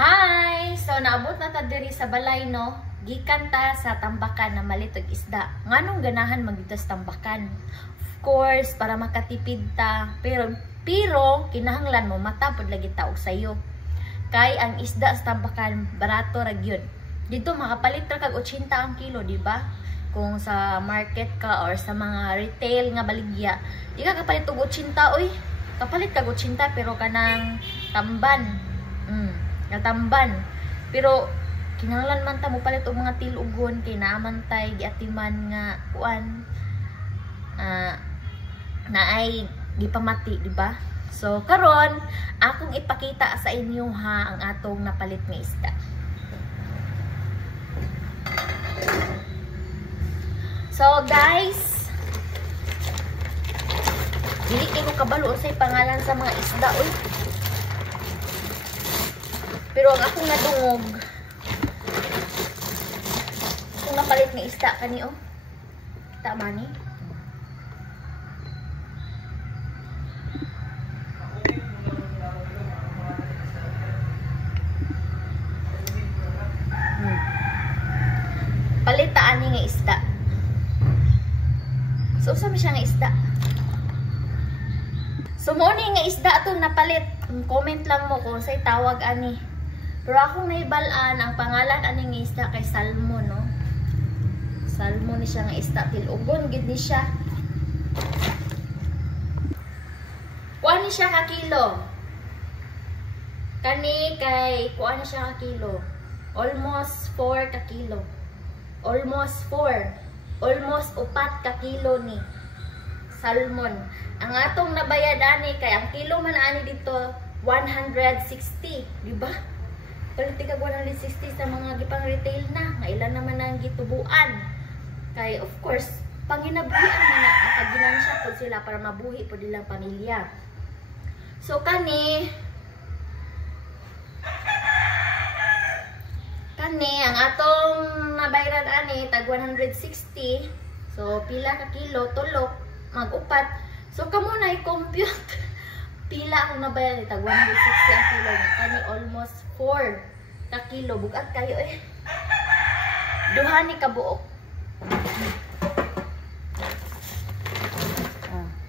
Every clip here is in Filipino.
Hi! So, naabot na ta diri sa balay, no? Gikan ta sa tambakan na malitog isda. Nganong ganahan magdito sa tambakan? Of course, para makatipid ta. Pero kinahanglan mo, matapod lagi ta og sayo. Kay ang isda sa tambakan, barato ra gyud. Dito makapalit ra kag 80 ang kilo, di ba? Kung sa market ka or sa mga retail nga baligya, di ka kapalit og 80, oy. Kapalit kag 80 pero kanang tamban. Natamban. Pero kinahanglan man ta mo palit og mga tilugon kay naaman tay giatiman nga kuan na ay gipamati, di ba? So karon akong ipakita sa inyo ha ang atong napalit nga isda. So guys, dili ko kabalo unsay pangalan sa mga isda oy. Pero ang akong nadungog, kung napalit nga isda kani oh. Kita man ni. Palitaan ni nga isda. So sa siya nga isda. So mo ni nga isda atong napalit. Comment lang mo kung say tawag ani. Pero akong naibalaan, ang pangalan aning isda kay salmon, no? Salmon ni siya nga isda, tilugon gid ni siya. Kuan ni siya ka kilo. Kani kay kuan ni siya ka kilo. Almost 4 ka kilo. Almost 4. Almost 4 ka kilo ni salmon. Ang atong nabayad ani kay ang kilo man ani dito 160, di ba? Palit ka 160 sa mga gipang retail na. Nga ilan naman ang gitubuan. Kay of course, panginabuhian man na makaginansya po sila para mabuhi po nilang pamilya. So kani ang atong nabayaran ani tag 160. So pila ka kilo tulok mag-upat. So kamo na i-compute pila akong nabayaran tag 160 ang kilo niya. Kani almost 4 ka kilo. Bugat kayo eh. Duha ni kabuok.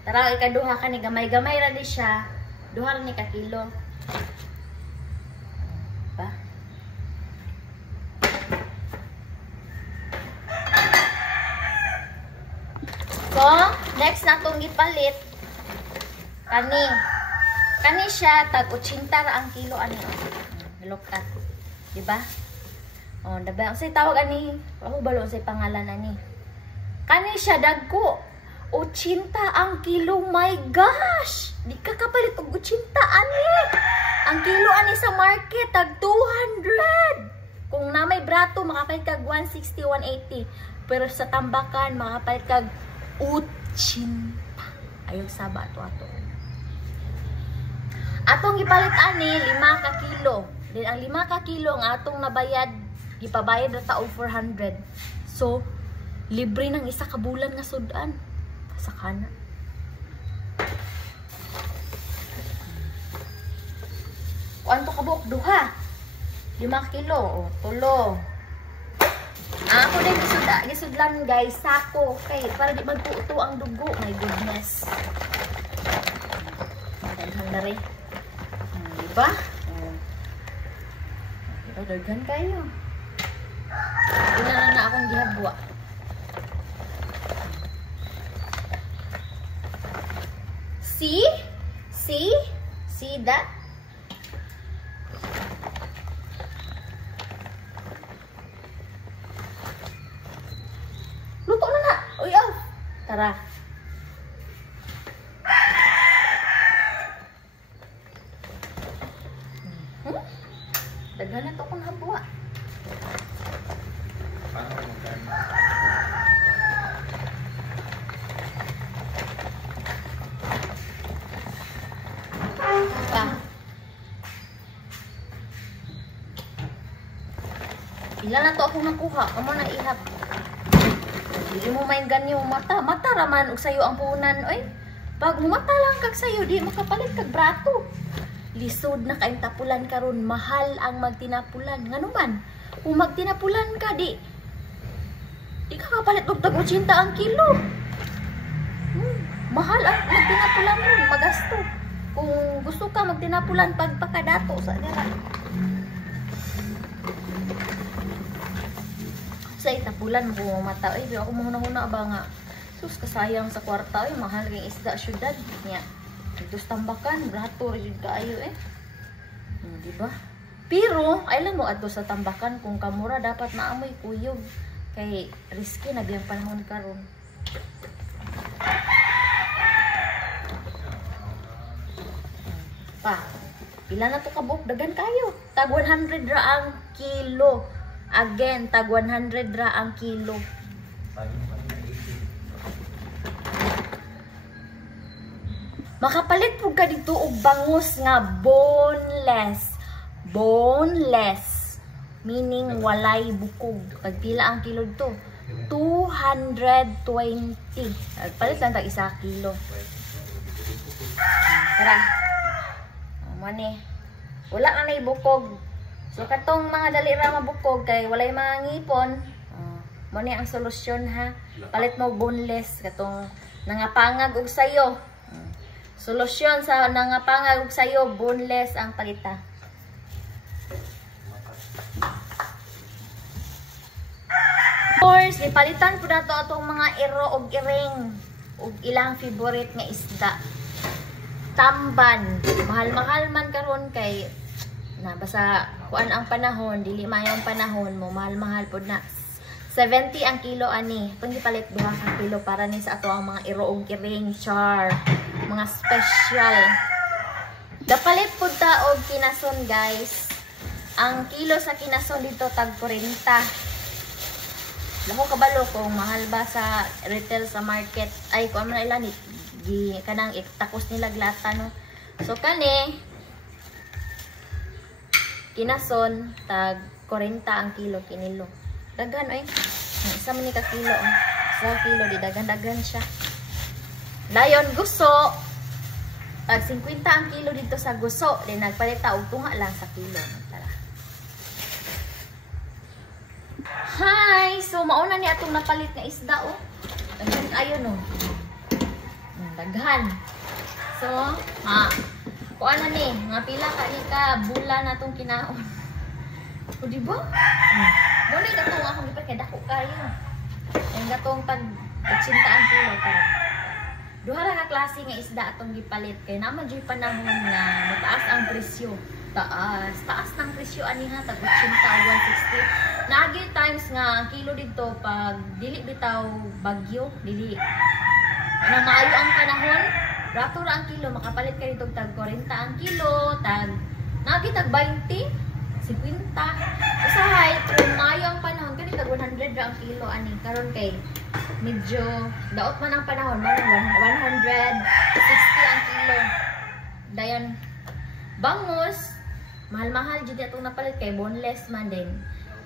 Tara ikaduha ka ni gamay-gamay ra ni siya. Duha ni ka kilo. Ba? So, next na itong ipalit. Kani siya tag 80 ra ang kilo ani. Look at. Diba? Oh, diba? Say tawag ani. Ako balo say pangalan ani. Kani siya dagko. 80 ang kilo. My gosh! Di ka kapalit og 80 ani. Ang kilo ani sa market tag 200. Kung na may brato makapalit kag 160, 180. Pero sa tambakan makapalit kag 80. Ayaw saba ato. Atong ipalit ani 5 ka kilo. Then ang 5 ka kilo ang atong nabayad, gipabayad ra ta og 400. So libre ng isa ka bulan nga sudan. Sa kana. Kuanto ka buok duha? 5 kilo o tulo. Ako din gisudlan guys, sako kay para di magtuto ang dugo. My goodness. Daghan na rin. Diba? Daghan kayo. Ina na akong gihabwa. See? See that? Luto na. Uy, oh. Tara. Daghan na to kung habwa. Ilan na to akong nakuha. Kamo na ihap. Hindi mo main ganyo mata. Mata raman og sayo ang punan. Oy. Pag mata lang kag sayo, di makapalit kag brato. 5 lisod na kaing tapulan karon, mahal ang magtinapulan. Nganuman, kung magtinapulan ka di ka kapalit og tag 80 ang kilo. Mahal ang magtinapulan ron, magasto. Kung gusto ka magtinapulan pagpakadato sa dira. Sa itapulan mo kung mata, ay di ako mahuna-huna ba nga. Sus kasayang sa kwarta, ay mahal ng isda syudad niya. Dito tambakan, brato rin kaayo diba? Pero, alam mo ato sa tambakan, kung kamura dapat maamoy kuyog. Kay risky na biyang panahon karon. Pa, pila na to kabuk, dagan kayo. Tag 100 ra ang kilo. Again, tag 100 ra ang kilo. Makapalit po ka dito og bangus nga boneless. Boneless. Meaning walay bukog. Pagpila ang kilo dito? 220. Palit lang tag 1 kilo. Tara. Mani. Wala na ibukog. So katong mga dali ra mabukog kay walay mga ngipon. Mani ang solusyon ha. Palit mo boneless katong nangapangag og sayo. Solusyon sa nangapangag og sayo, boneless ang palita. Of course, ipalitan po na to atong mga iro og iring og ilang favorite nga isda. Tamban. Mahal-mahal man karon kay na basta kuan ang panahon, dili mayong panahon mo, mahal-mahal pod na. 70 ang kilo ani. Itong gipalit 2 ka kilo para ni sa ato ang mga iro og iring, char, mga special. Dapalit pod ta og kinason guys. Ang kilo sa kinason dito tag 40. Lako kabalo kung mahal ba sa retail sa market. Ay kuan man ilan gi kanang takos nila glata no. So kani kinason tag 40 ang kilo kinilo. Dagan ay. Isa man ni ka kilo. 1 kilo di dagan-dagan siya. Dayon guso. Tag 50 ang kilo dito sa guso. Then nagpalit ta og tunga lang sa kilo. Tara. Hi! So mauna ni atong napalit nga isda oh. Daghan ayon oh. Daghan. So, kuan na ni, nga pila ka bula natong kinaon. O di ba? Mo ni katong akong gipat kay dako kayo. Ang gatong tag 80 ang kilo karon. Duha ra ka klase nga isda atong gipalit kay naman jud panahon nga mataas ang presyo. Taas ng presyo ani ha tag 80 o 160. Naagi times nga ang kilo dito pag dili bitaw bagyo, dili. Ano maayo ang panahon, rato ra ang kilo makapalit ka dito tag 40 ang kilo, naagi tag 20, 50. Usahay kung maayo ang panahon kani tag 100 ra ang kilo ani karon kay medyo daot man ang panahon man 160 ang kilo. Dayon bangus mahal-mahal jud atong napalit kay boneless man din.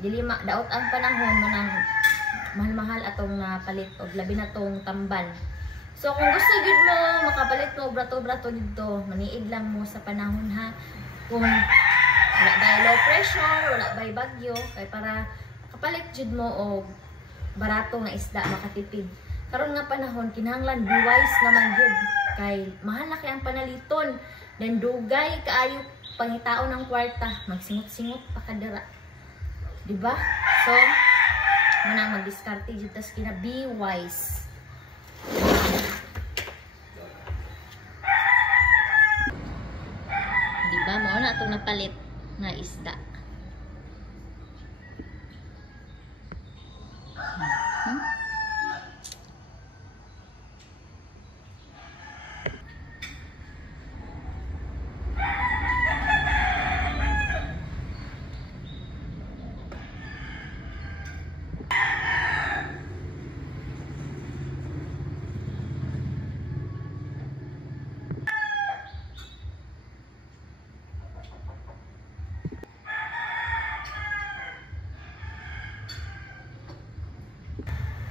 Dili daot ang panahon manang mahal-mahal atong napalit og labi na tong tambal. So kung gusto gid mo makapalit mo brato-brato dito, maniid lang mo sa panahon ha. Kung wala bay low pressure, wala bay bagyo, kay para makapalit jud mo og barato nga isda makatipid. Karon nga panahon kinahanglan be wise naman jud kay mahal na kay ang panaliton. Dan dugay kaayo pangitaon ng kwarta, magsingot-singot pa kadira. Diba? So manang magdiskarte jud tas kina be wise. Diba? Mao na itong napalit na isda.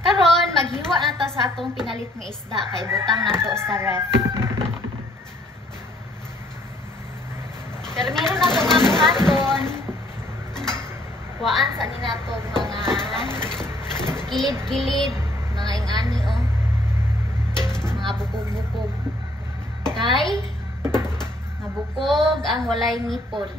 Karon maghiwa na ta sa atong pinalit nga isda kay butang nato sa ref. Pero meron na itong mga buhaton. Kuhaan sa nila itong mga kilid-kilid, mga ingani o. Mga bukog-bukog. Kay, mabukog ang walay ngipon.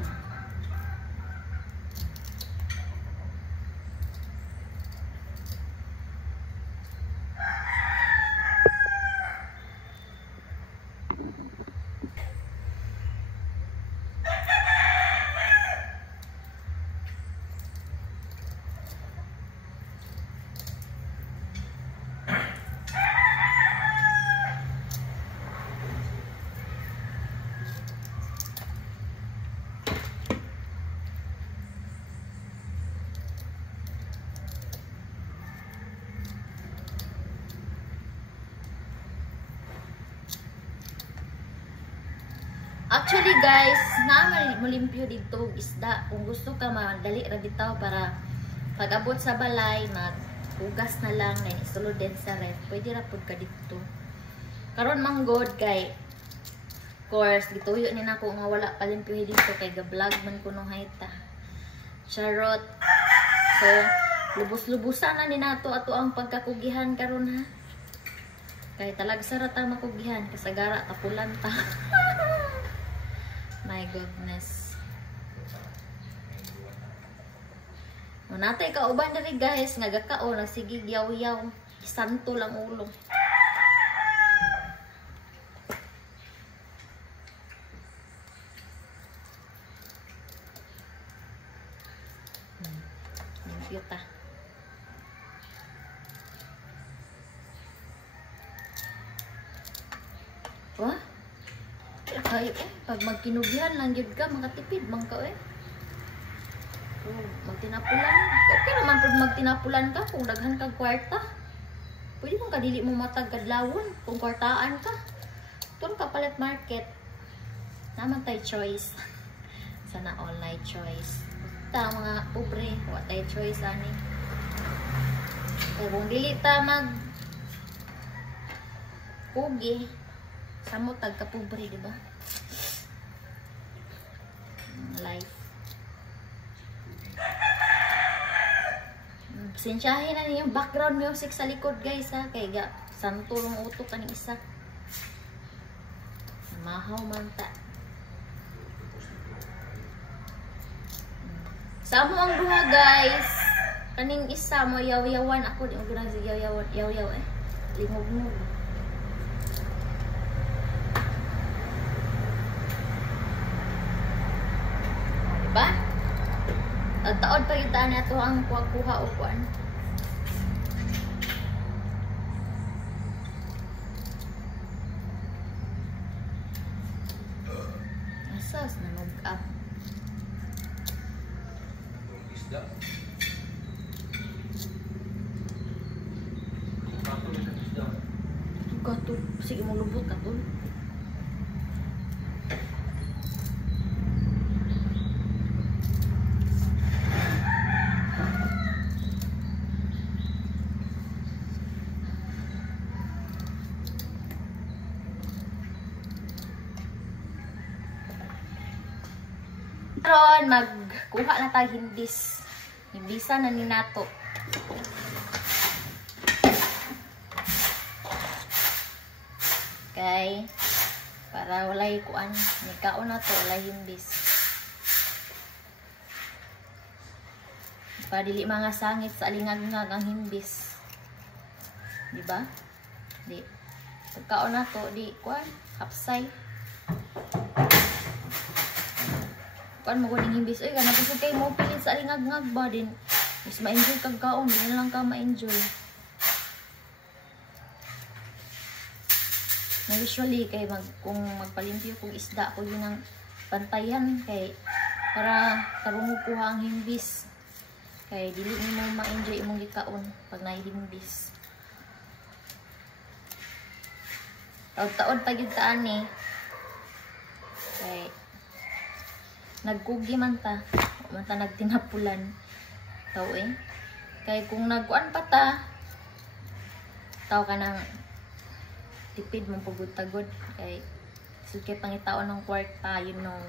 Actually guys, na malimpyo dito isda. Kung gusto ka madali ra bitaw para pag-abot sa balay, maghugas na lang na isulod din sa ref. Pwede ra pud ka dito. Karon manggod kay course gituyo ni nako nga wala palimpyo dito kay ga-vlog man kuno hayta. Charot. So, lubos-lubusan na ni nato ato ang pagkakugihan karon ha. Kay talagsara ta makugihan kasagara tapulan ta. My goodness. No, natay kauban diri guys, nga gakao na sige yaw-yaw. Santo lang ulo. Limpyo ta. Wah? Ay, pag magkinugihan lang yun ka, makatipid man ka magtinapulan. Okay naman pag magtinapulan ka, kung daghan kang kwarta. Pwede mong kadili mo matag kadlawon, kung kwartaan ka. Doon ka palit market. Naman tayo choice. Sana online choice. Ta mga pobre, wala tayo choice ani. Kung dili ta mag pugi, samo tag ka pobre, di ba? Life. Sensyahin na niyo yung background music sa likod guys ha. Kaya ga, santo ng utok kaning isa. Mahaw man ta. Sa mo ang duha guys. Kaning isa mo yaw-yawan ako. Di mo ginag si yaw-yaw Lingog-ngog. Diba? Taod pa kita na ito ang kuha o kuan. Asas na mag-up. Isda. Katul. Sige mo lubot katul. Karon magkuha na tayo hindis. Hindisan na ni nato. Okay. Para walay kuan, nikaon na to walay hindis. Para dili mga sangit sa alingag-ngag ang hindis. Di ba? Di. Pagkaon na to, di kuan, hapsay. Kuan mo kuning himbis. Uy, ganang gusto kayo mo pilit sa alingag-ngag ba din. Mas ma-enjoy kag kaon. Hindi na lang ka ma-enjoy. Na usually, kay kung magpalimpyo kung isda ko yun ang pantayan. Kay para karungo kuha ang himbis. Kay dili mo ma-enjoy imong gikaon pag nahihimbis. Taod-taod pa yun ta ani. Kay nagkugi man ta nagtinapulan tao kay kung nagkuan pa ta tao ka ng tipid mong pagod-tagod kay sige pangitaon ng kwarta you know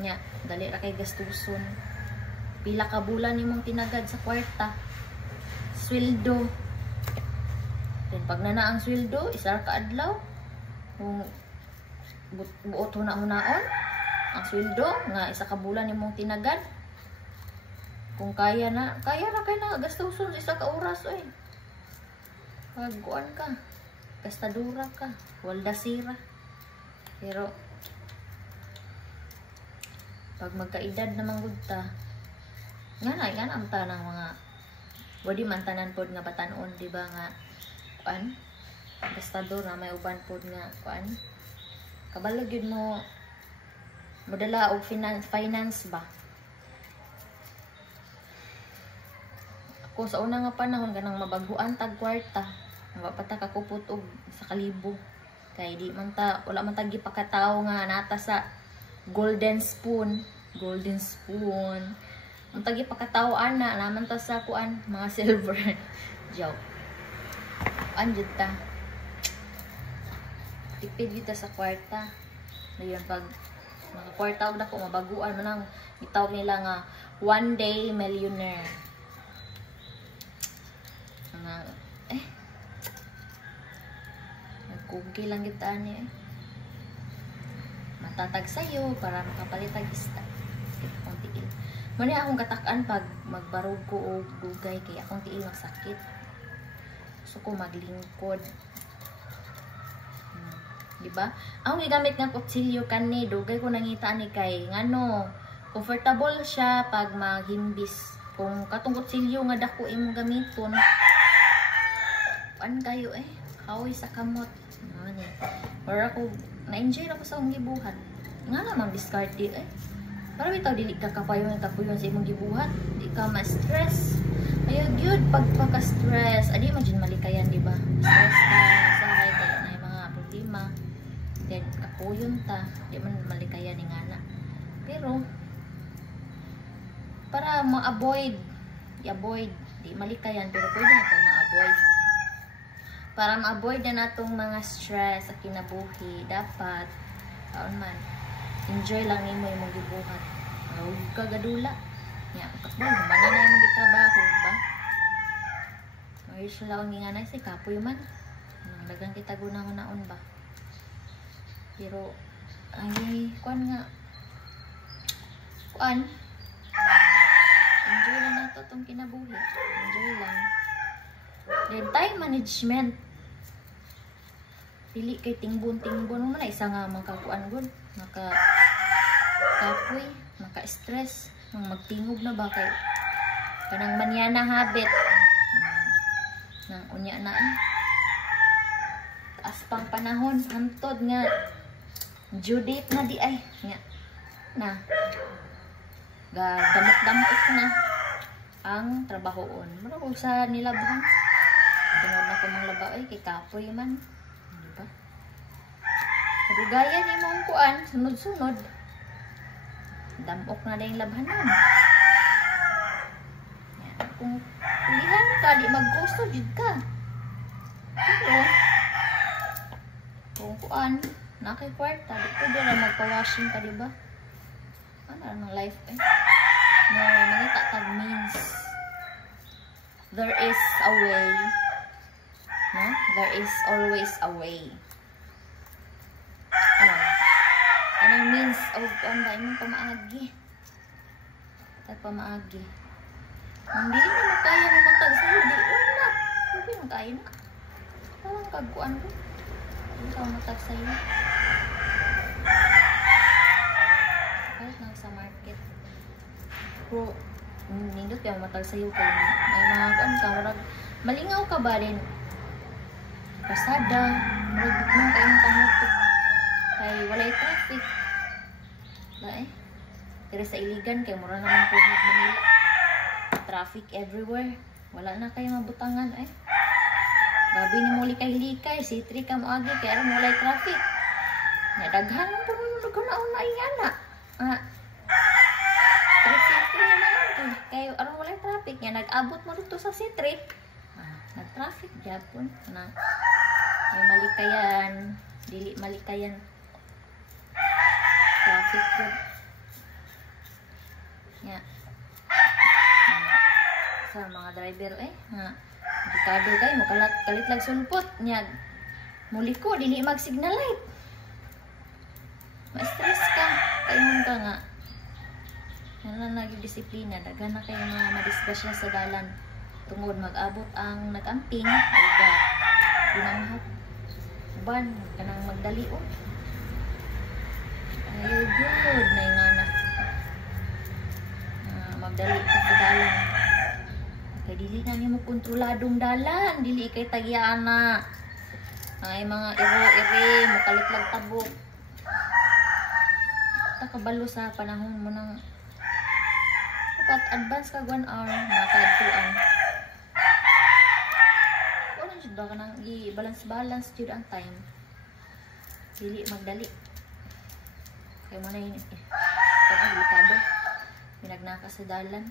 Nya, dali ra kay gastuson. Pila ka bulan nimong tinagad sa kwarta. Sweldo. Then pag na ang sweldo, isa ka adlaw. Kung buot hunaon ang sweldo nga isa ka bulan nimong tinagad. Kung kaya na kay na gastuson isa ka oras oy. Pagkuan ka, gastadura ka, walda sira. Pero pag magkaedad na manggod ta, nga ang tanang mga wadi man tanan pod nga batanon, di ba nga kuan? Gastador na may uban pod nga kuan. Kabalo gyud mo modala og finance ba? Ako sa una nga panahon ganang mabaguan tag kwarta, nga pa ta kakupot og sa kalibo. Kay di man ta wala man ta gipakatawo nga nata sa golden spoon. Ang tagi pakataw ana naman ta sa kuan mga silver. Joke. Anjud ta. Tipid kita sa kwarta. Dayon pag nakakwarta og dako mabaguan man ang itawag nila nga one day millionaire. Nagkugi lang kita ani matatag sayo para makapalitag ista. Akong tiil. Muna akong katakan pag magbarog ko o dugay kay akong tiil magsakit. Gusto ko maglingkod. Diba? Ang gigamit nga kutsilyo kani dugay ko nangita ni kay ngano comfortable siya pag maghimbis. Kung katong kutsilyo nga dako imong gamiton. Pan kayo kahoy sa kamot. Ano para ako na-enjoy ako sa akong gibuhat. Nga naman discard para bitaw dili ka kapayon sa imong gibuhat. Di ka ma-stress. Ayaw gyud pagpaka-stress. Adi imagine malikayan, di ba? Stress ka sa kaya na yung mga problema. Then kapuyon ta, di man malikayan ni ngana. Pero para ma-avoid, di malikayan pero pwede na ito ma-avoid. Para ma-avoid na natong mga stress sa kinabuhi, dapat enjoy lang nimo imong gibuhat. Huwag ka gadula. Nya, kasbon, mana na imong gitrabaho, ba? Ayos lang ang nginganay si kapoy man. Dagang kita gunahon ba? Pero ay kuan enjoy lang nato tong kinabuhi. Enjoy lang. Then time management. Dili kay tingbon mo na isa nga makakuan gud, kapoy, maka-stress, nang magtingog na ba kay kanang manyana habit. Nang unya na taas pang panahon hantod nga due date na di ay nga na damok na ang trabahoon. Mura sa nilabhan. Tunod na ko mang laba kay kapoy man. Diba? Kadugayan ni mong kuan, sunod-sunod. Damok na dahil labhanan. Yan. Kung kulihan ka, di mag-gusto, jud ka. Pero, kung kuan, nakay kwarta, di ko doon na magpa-washing ka, diba? Ano ang life Nangita tag means there is a way. No? There is always a way. Anong means of imong pamaagi? Pamaagi. Hindi na kaya mo matag sa hindi. Wala. Hindi na kaya na. Parang kagkuan ko. Hindi ka matag sa iyo. Kahit lang sa market. Pero, nindot yung matag sa iyo kaya may mga kuan ka. Malingaw ka ba rin? Pasada. Maragit mo kayong pangutok. Kay walay traffic. Pero sa Iligan kay mura naman po Manila. Traffic everywhere. Wala na kayo mabutangan Gabi ni mo likay-likay, C3 ka mo agi kay aron walay traffic. Daghan mo po nung lugunaon na ingana. Traffic na kay aron walay traffic nga nag-abot mo dito sa C3. Nag-traffic gyapon na. May malikayan, dili malikayan. Traffic good. driver nga delikado kay mo kalit lag sulpot nya muli ko dili mag signal light. Ma-stress ka kay mo ka nga disiplina daghan na kay mga madisgrasya sa dalan tungod mag-abot ang nag-amping ug dinamhat ban kanang magdali ayo good na ingana magdali ka sa dalan kay dili na nimo kontroladong dalan dili kay tagiana ay mga iro-iri makalit-lag tabok kabalo sa panahon mo ng dapat advance ka 1 hour makadtuan wala jud ba kanang i-balance jud ang time dili magdali kay mo na yun delikado pinagnaka sa dalan